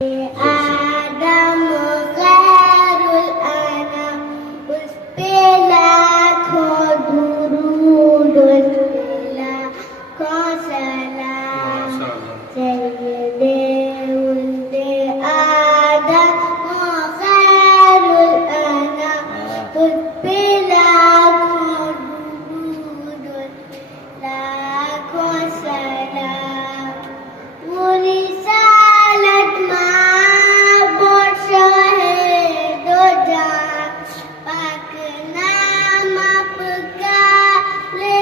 आदम खैरुल अनाम, उस पे लाखों दुरूद, उस पे लाखों सलाम। सैयदे उल्दे आदम खैरुल अनाम, उस पे लाखों दुरूद, उस पे लाखों सलाम। वो रिसालत पाक नाम आपका ले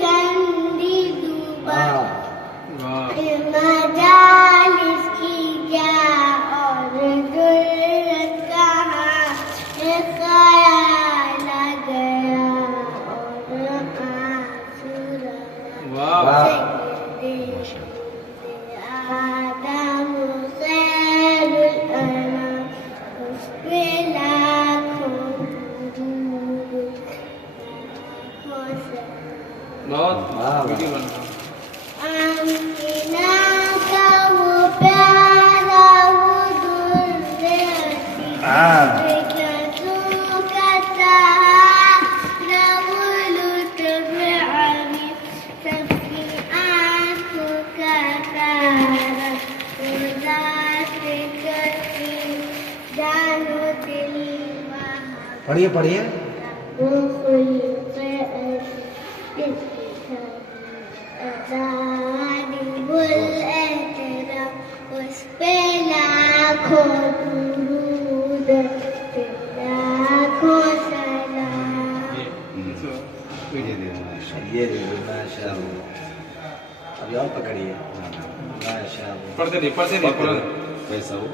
गंदी जुबान, मजालिस की क्या और जुर्रत कहाँ, ख्याल आ गया और आंसू रहा। आदम खैरुल अनाम, उस पे लाखों दुरूद, लाखों सलाम। आमीना का वो प्यारा वो दुर्रे बेकसों का सहारा, वो लुत्फ़ अमीर सबकी आंखों का तारा, वो ज़ात करती जानो दिल वहाँ। पढ़िए पढ़िए। वो खुल्क़े ज़ालिबुल एहतराम, उस पे लाखों दुरूद, उस पे लाखों सलाम। ये माशाअल्लाह। अब और पकड़िए। माशाअल्लाह। पढ़ते नहीं कैसा हो?